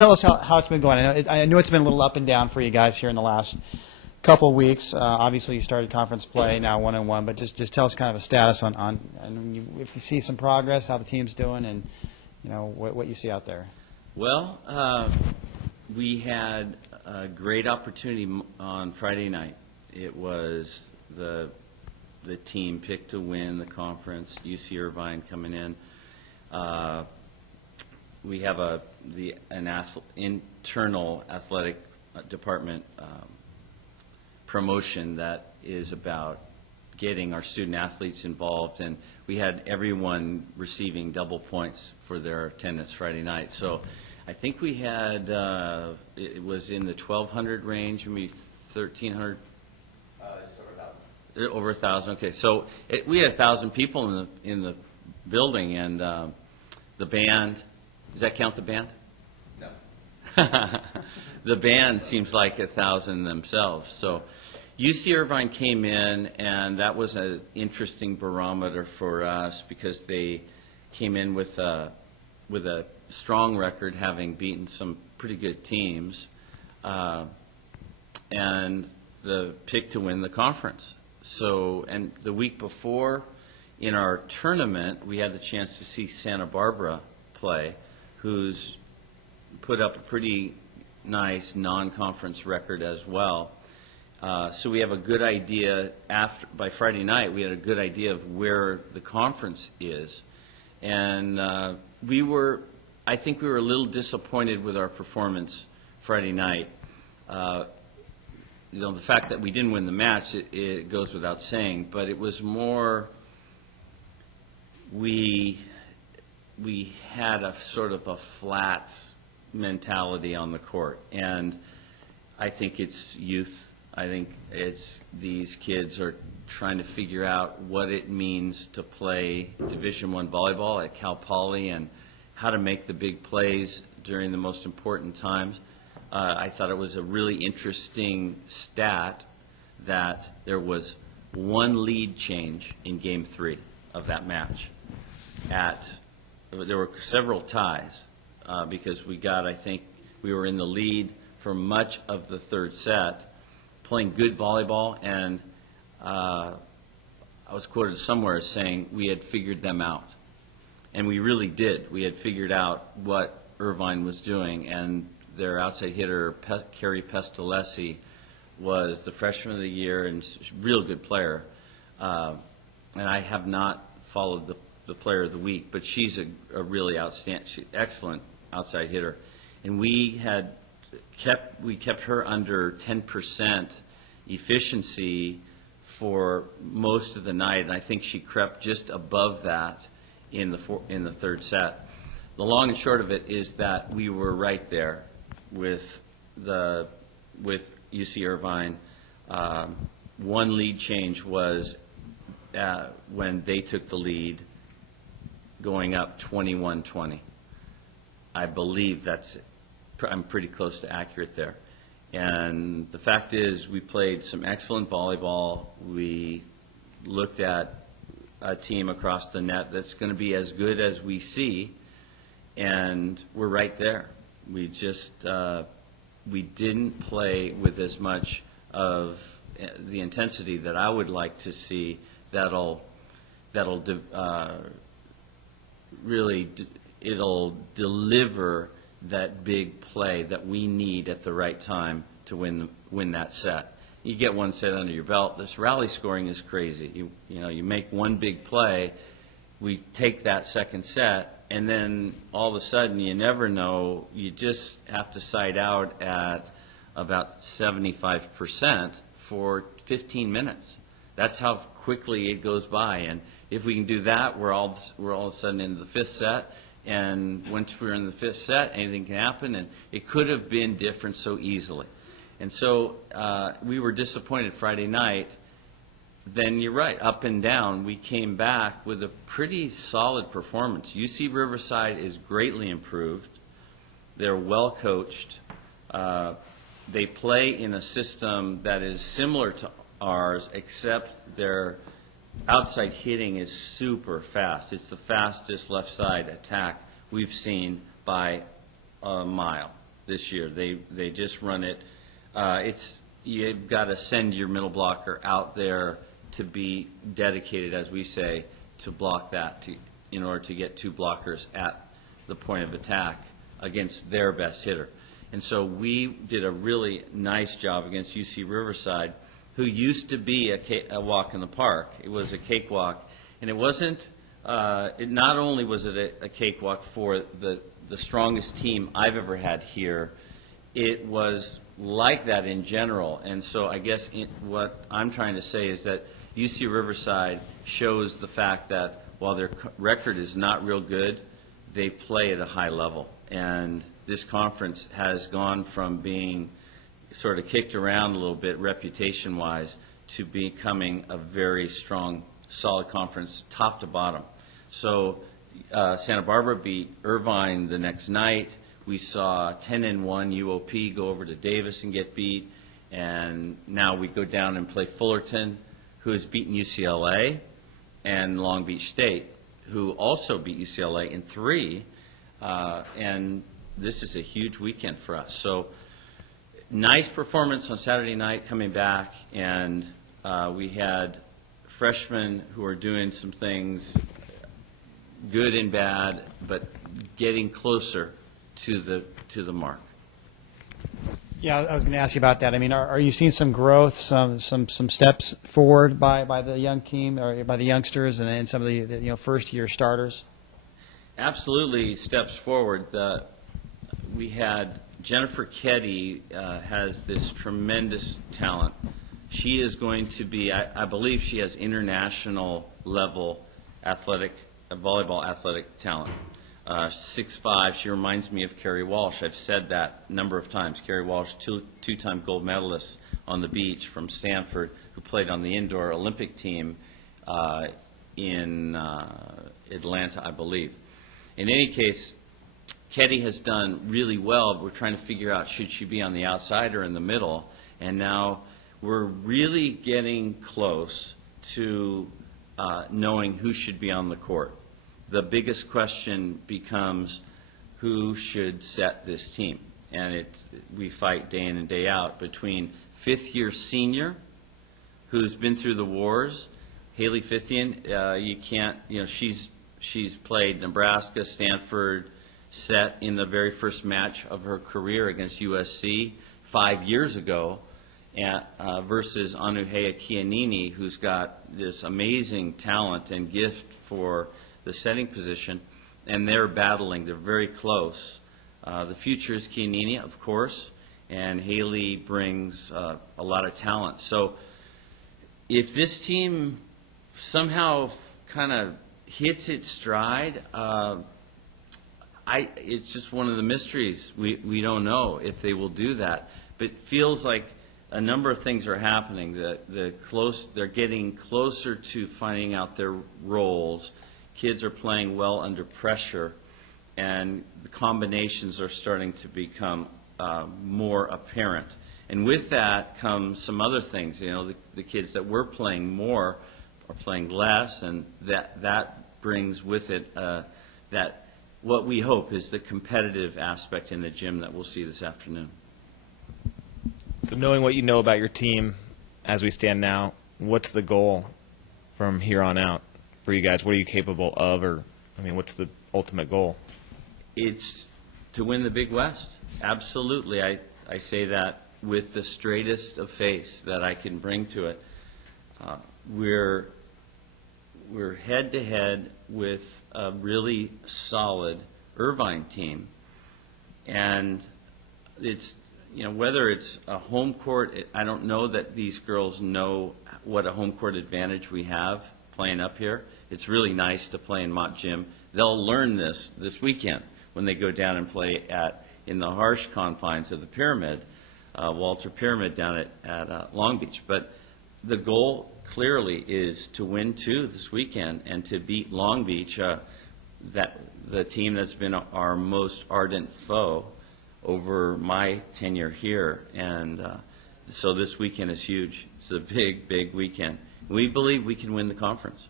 Tell us how it's been going. I know it's been a little up and down for you guys here in the last couple of weeks. Obviously, you started conference play, now one-on-one, but just tell us kind of a status on if you see some progress, how the team's doing, and what you see out there. Well, we had a great opportunity on Friday night. It was the team picked to win the conference. UC Irvine coming in. We have an internal athletic department promotion that is about getting our student athletes involved, and we had everyone receiving double points for their attendance Friday night. So I think we had it was in the 1,200 range, maybe 1,300. It's over 1,000. Over 1,000. Okay, so we had 1,000 people in the building, and the band. Does that count the band? No. The band seems like 1,000 themselves. So UC Irvine came in, and that was an interesting barometer for us because they came in with a strong record, having beaten some pretty good teams, and the pick to win the conference. So, and the week before, in our tournament, we had the chance to see Santa Barbara play, who's put up a pretty nice non-conference record as well. So we have a good idea, by Friday night, we had a good idea of where the conference is. And I think we were a little disappointed with our performance Friday night. The fact that we didn't win the match, it goes without saying, but it was more, we had a sort of a flat mentality on the court, and I think it's youth. I think it's these kids are trying to figure out what it means to play Division I volleyball at Cal Poly and how to make the big plays during the most important times. I thought it was a really interesting stat that there was one lead change in Game 3 of that match. There were several ties because I think we were in the lead for much of the third set, playing good volleyball, and I was quoted somewhere as saying we had figured them out. And we really did. We had figured out what Irvine was doing, and their outside hitter, Carrie Pestalesi, was the freshman of the year and real good player. And I have not followed the player of the week, but she's a really excellent outside hitter. And we kept her under 10% efficiency for most of the night, and I think she crept just above that in the third set. The long and short of it is that we were right there with UC Irvine. One lead change was when they took the lead, going up 21-20. I believe I'm pretty close to accurate there. And the fact is, we played some excellent volleyball. We looked at a team across the net that's going to be as good as we see, and we're right there. We just we didn't play with as much of the intensity that I would like to see. That'll really it'll deliver that big play that we need at the right time to win that set. You get one set under your belt. This rally scoring is crazy. You make one big play, we take that second set, and then all of a sudden you never know. You just have to side out at about 75% for 15 minutes. That's how quickly it goes by. And if we can do that, we're all of a sudden into the fifth set. And once we're in the fifth set, anything can happen. And it could have been different so easily. And so we were disappointed Friday night. Then you're right, up and down, we came back with a pretty solid performance. UC Riverside is greatly improved. They're well coached. They play in a system that is similar to ours, except their outside hitting is super fast. It's the fastest left side attack we've seen by a mile. this year. They just run it. You've got to send your middle blocker out there to be dedicated, as we say, to block that in order to get 2 blockers at the point of attack against their best hitter. And so we did a really nice job against UC Riverside, who used to be a walk in the park. It was a cakewalk, and it wasn't. Not only was it a cakewalk for the strongest team I've ever had here, it was like that in general. And so I guess what I'm trying to say is that UC Riverside shows the fact that while their record is not real good, they play at a high level. And this conference has gone from being sort of kicked around a little bit reputation-wise to becoming a very strong, solid conference top to bottom. So Santa Barbara beat Irvine the next night. We saw 10-1 UOP go over to Davis and get beat. And now we go down and play Fullerton, who has beaten UCLA, and Long Beach State, who also beat UCLA in 3. And this is a huge weekend for us. So nice performance on Saturday night coming back, and we had freshmen who are doing some things, good and bad, but getting closer to the mark. Yeah, I was going to ask you about that. I mean, are you seeing some growth, some steps forward by the young team or by the youngsters and some of the first-year starters? Absolutely, steps forward. We had Jennifer Ketty has this tremendous talent. She is going to be, I believe, she has international level volleyball athletic talent. 6'5", she reminds me of Carrie Walsh. I've said that a number of times. Carrie Walsh, two-time gold medalist on the beach from Stanford, who played on the indoor Olympic team in Atlanta, I believe. In any case, Ketty has done really well. We're trying to figure out, should she be on the outside or in the middle? And now we're really getting close to knowing who should be on the court. The biggest question becomes who should set this team. And we fight day in and day out between fifth-year senior, who's been through the wars, Haley Fithian. She's played Nebraska, Stanford, set in the very first match of her career against USC 5 years ago, versus Anuhea Kianini, who's got this amazing talent and gift for the setting position, and they're battling. They're very close. The future is Kianini, of course, and Haley brings a lot of talent. So if this team somehow kind of hits its stride, it's just one of the mysteries. We don't know if they will do that, but it feels like a number of things are happening. They're getting closer to finding out their roles. Kids are playing well under pressure, and the combinations are starting to become more apparent. And with that comes some other things. The kids that were playing more are playing less, and that brings with it that what we hope is the competitive aspect in the gym that we'll see this afternoon. So knowing what you know about your team as we stand now, what's the goal from here on out for you guys? What are you capable of, what's the ultimate goal? It's to win the Big West. Absolutely. I say that with the straightest of face that I can bring to it. We're head-to-head with a really solid Irvine team, and it's whether it's a home court. I don't know that these girls know what a home court advantage we have playing up here. It's really nice to play in Mott Gym. They'll learn this weekend when they go down and play in the harsh confines of the Pyramid, Walter Pyramid down at Long Beach. But the goal clearly is to win 2 this weekend and to beat Long Beach, the team that's been our most ardent foe over my tenure here. And so this weekend is huge. It's a big, big weekend. We believe we can win the conference.